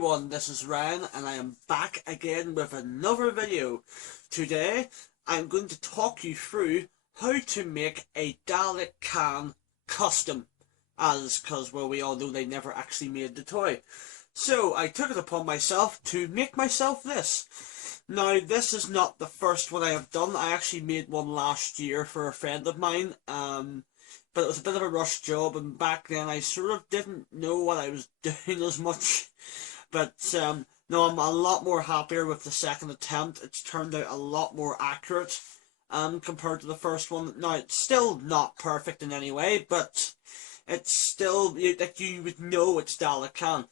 everyone, this is Ryan and I am back again with another video. Today I'm going to talk you through how to make a Dalek Caan custom, because well, we all know they never actually made the toy. So I took it upon myself to make myself this. Now this is not the first one I have done. I actually made one last year for a friend of mine, but it was a bit of a rush job, and back then I sort of didn't know what I was doing as much. But no, I'm a lot more happier with the second attempt. It's turned out a lot more accurate compared to the first one. Now, it's still not perfect in any way, but it's still, like, you would know it's Dalek Caan.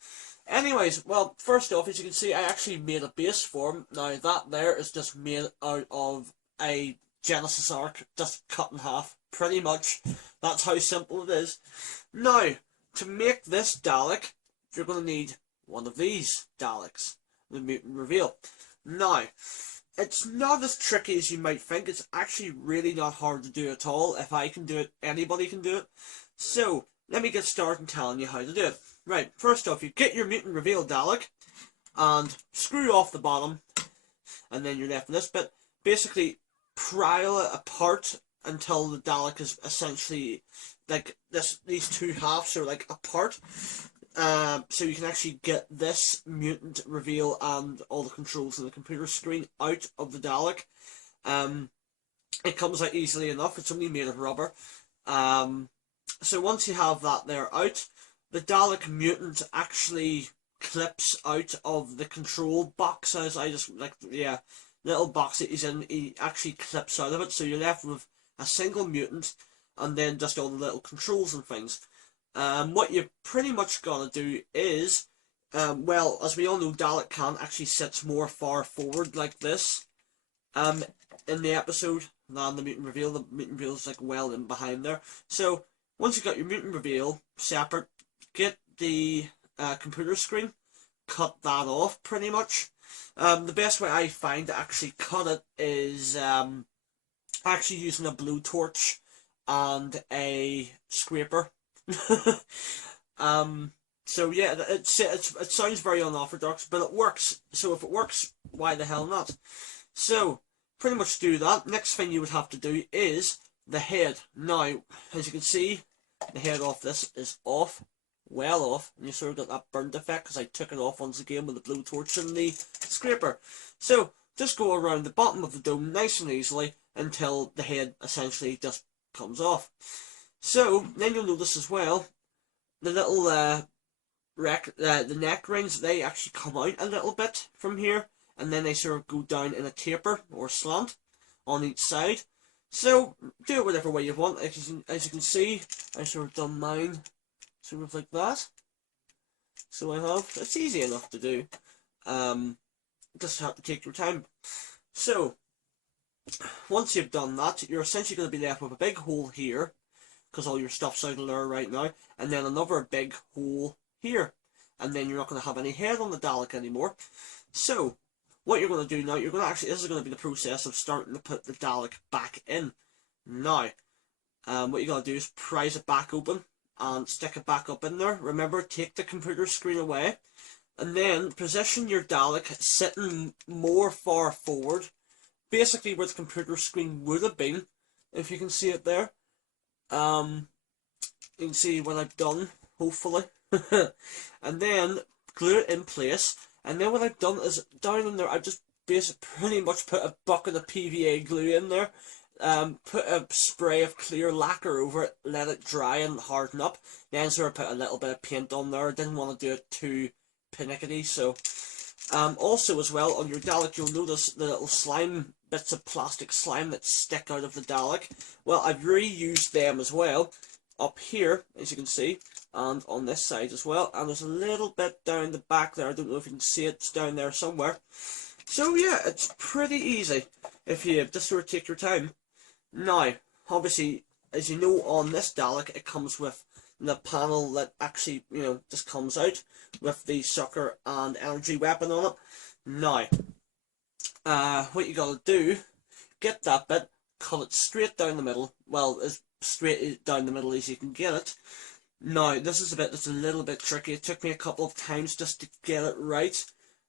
Anyways, well, first off, as you can see, I actually made a base for him. Now, that there is just made out of a Genesis Arc, just cut in half, pretty much. That's how simple it is. Now, to make this Dalek, you're going to need one of these Daleks, the mutant reveal. Now, it's not as tricky as you might think. It's actually really not hard to do at all. If I can do it, anybody can do it. So, let me get started telling you how to do it. Right, first off, you get your mutant reveal Dalek, and screw off the bottom, and then you're left with this bit. Basically, pry it apart until the Dalek is essentially like this. These two halves are like apart. So you can actually get this mutant reveal and all the controls on the computer screen out of the Dalek. It comes out easily enough. It's only made of rubber. So once you have that there out, the Dalek mutant actually clips out of the control box, as I just like, yeah, little box that he's in. He actually clips out of it, so you're left with a single mutant and then just all the little controls and things. What you're pretty much gonna do is, well, as we all know, Dalek Caan actually sits more far forward like this in the episode than the mutant reveal. The mutant reveal is like well in behind there. So once you've got your mutant reveal separate, get the computer screen, cut that off pretty much. The best way I find to actually cut it is actually using a blowtorch and a scraper. So yeah, it sounds very unorthodox, but it works. So if it works, why the hell not? So pretty much do that. Next thing you would have to do is the head. Now, as you can see, the head off this is off, well off, and you sort of got that burnt effect because I took it off once again with the blowtorch and the scraper. So just go around the bottom of the dome nice and easily until the head essentially just comes off. So then you'll notice as well the little the neck rings, they actually come out a little bit from here, and then they sort of go down in a taper or slant on each side. So do it whatever way you want. As you can see, I sort of done mine sort of like that. So I have, it's easy enough to do. Just have to take your time. So once you've done that, you're essentially going to be left with a big hole here, because all your stuff's out of there right now, and then another big hole here, and then you're not going to have any head on the Dalek anymore. So what you're going to do now, you're going to actually, this is going to be the process of starting to put the Dalek back in. Now, what you got to do is prise it back open and stick it back up in there. Remember, take the computer screen away, and then position your Dalek sitting more far forward, basically where the computer screen would have been, if you can see it there. You can see what I've done, hopefully. And then glue it in place, and then what I've done is down in there I've just pretty much put a bucket of PVA glue in there, put a spray of clear lacquer over it, let it dry and harden up, then sort of put a little bit of paint on there. I didn't want to do it too panicky. So also as well, on your Dalek you'll notice the little slime, bits of plastic slime that stick out of the Dalek. Well, I've reused them as well up here, as you can see, and on this side as well, and there's a little bit down the back there. I don't know if you can see it, it's down there somewhere. So yeah, it's pretty easy if you just sort of take your time. Now, obviously, as you know, on this Dalek it comes with the panel that actually, you know, just comes out with the sucker and energy weapon on it. Now, what you gotta do, get that bit, cut it straight down the middle, well, as straight down the middle as you can get it, Now, this is a bit that's a little bit tricky. It took me a couple of times just to get it right,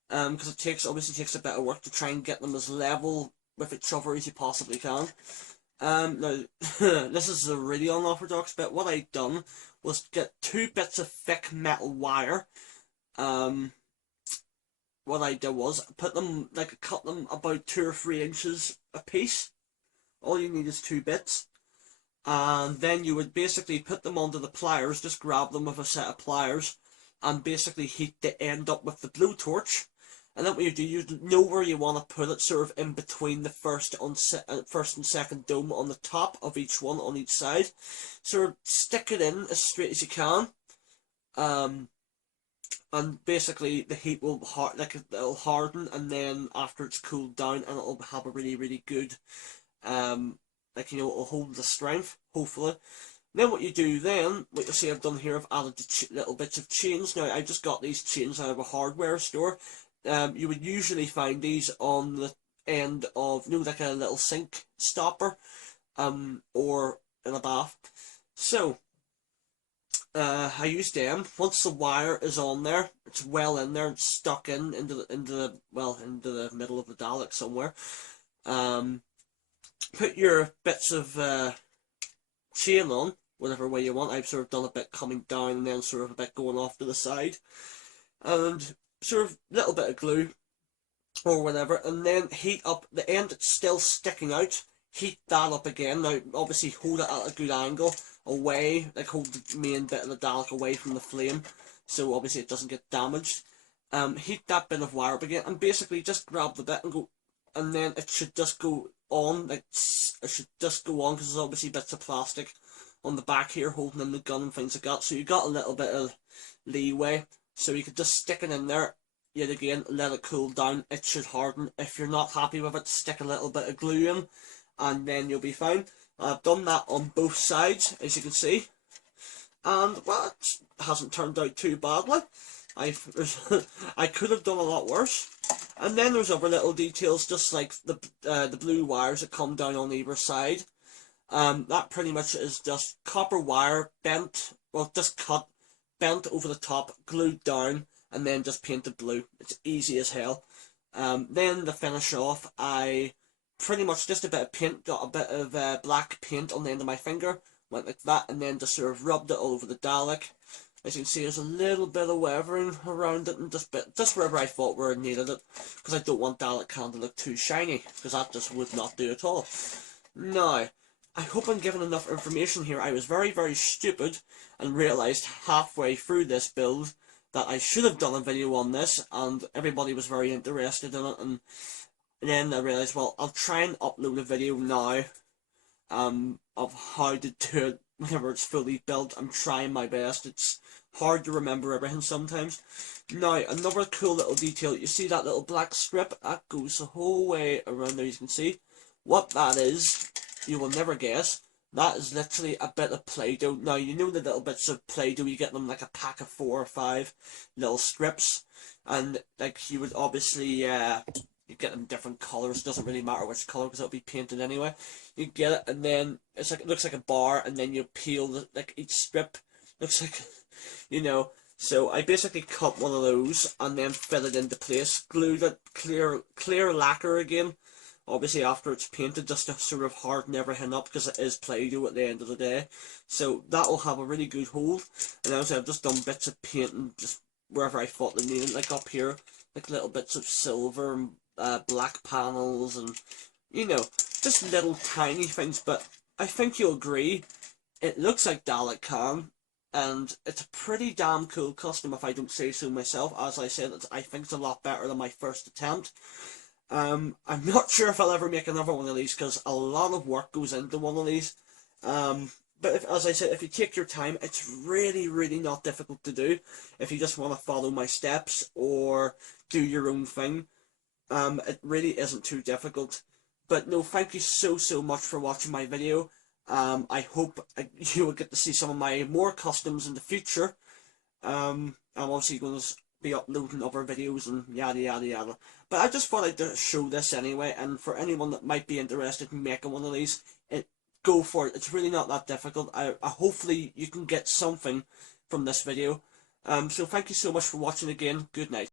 because it obviously takes a bit of work to try and get them as level with each other as you possibly can. Now, this is a really unorthodox bit. What I done was get 2 bits of thick metal wire. Um, what I did was put them, like, cut them about 2 or 3 inches a piece. All you need is 2 bits. And then you would basically put them onto the pliers, just grab them with a set of pliers, and basically heat the end up with the blowtorch. And then what you do, you know where you want to put it, sort of in between the first and second dome on the top of each one on each side. Sort of stick it in as straight as you can. And basically the heat will it'll harden, and then after it's cooled down, and it'll have a really, really good it'll hold the strength, hopefully. Then what you do then, what you'll see I've done here, I've added the little bits of chains. Now, I just got these chains out of a hardware store. You would usually find these on the end of, like a little sink stopper, or in a bath. So, I used them. Once the wire is on there, it's well in there, it's stuck into the middle of the Dalek somewhere. Put your bits of chain on, whatever way you want. I've sort of done a bit coming down and then sort of a bit going off to the side, and sort of a little bit of glue or whatever, and then heat up the end that's still sticking out. Heat that up again. Now, obviously, hold it at a good angle away, like hold the main bit of the Dalek away from the flame, so obviously it doesn't get damaged. Heat that bit of wire up again, and basically just grab the bit and go, and then it should just go on, like, it should just go on, because there's obviously bits of plastic on the back here holding in the gun and things like that, so you got a little bit of leeway, so you could just stick it in there, yet again, let it cool down. It should harden. If you're not happy with it, stick a little bit of glue in, and then you'll be fine. I've done that on both sides, as you can see, and, well, it hasn't turned out too badly. I could have done a lot worse. And then there's other little details, just like the blue wires that come down on either side. That pretty much is just copper wire bent, well, just cut, bent over the top, glued down, and then just painted blue. It's easy as hell. Then to finish off, I pretty much just a bit of paint, got a bit of black paint on the end of my finger, went like that, and then just sort of rubbed it all over the Dalek. As you can see, there's a little bit of weathering around it, and just wherever I thought where I needed it, because I don't want Dalek Caan to look too shiny, because that just would not do at all. Now, I hope I'm giving enough information here. I was very, very stupid, and realised halfway through this build that I should have done a video on this, and everybody was very interested in it, and then I realised, well, I'll try and upload a video now, of how to do it whenever it's fully built. I'm trying my best. It's hard to remember everything sometimes. Now, another cool little detail. You see that little black strip? That goes the whole way around there, you can see. What that is, you will never guess. That is literally a bit of Play-Doh. Now, you know the little bits of Play-Doh, you get them like a pack of 4 or 5 little strips. And, like, you would obviously, you get them different colours. It doesn't really matter which colour, because it'll be painted anyway. You get it, and then it's like, it looks like a bar, and then you peel like each strip looks like, So I basically cut one of those and then fit it into place. Glued it clear lacquer again, obviously after it's painted, just to sort of harden everything up, because it is Play-Doh at the end of the day. So that will have a really good hold. And as I've just done bits of painting just wherever I thought they needed, like up here, like little bits of silver and black panels, and just little tiny things. But I think you'll agree, it looks like Dalek Caan, and it's a pretty damn cool custom, if I don't say so myself. As I said, I think it's a lot better than my first attempt. I'm not sure if I'll ever make another one of these, because a lot of work goes into one of these. But as I said, if you take your time, it's really, really not difficult to do. If you just want to follow my steps or do your own thing, it really isn't too difficult. But no, thank you so much for watching my video. I hope you will get to see some of my more customs in the future. I'm obviously going to be uploading other videos and yada yada yada. But I just thought I'd show this anyway, and for anyone that might be interested in making one of these, go for it. It's really not that difficult. I hopefully you can get something from this video. So thank you so much for watching again. Good night.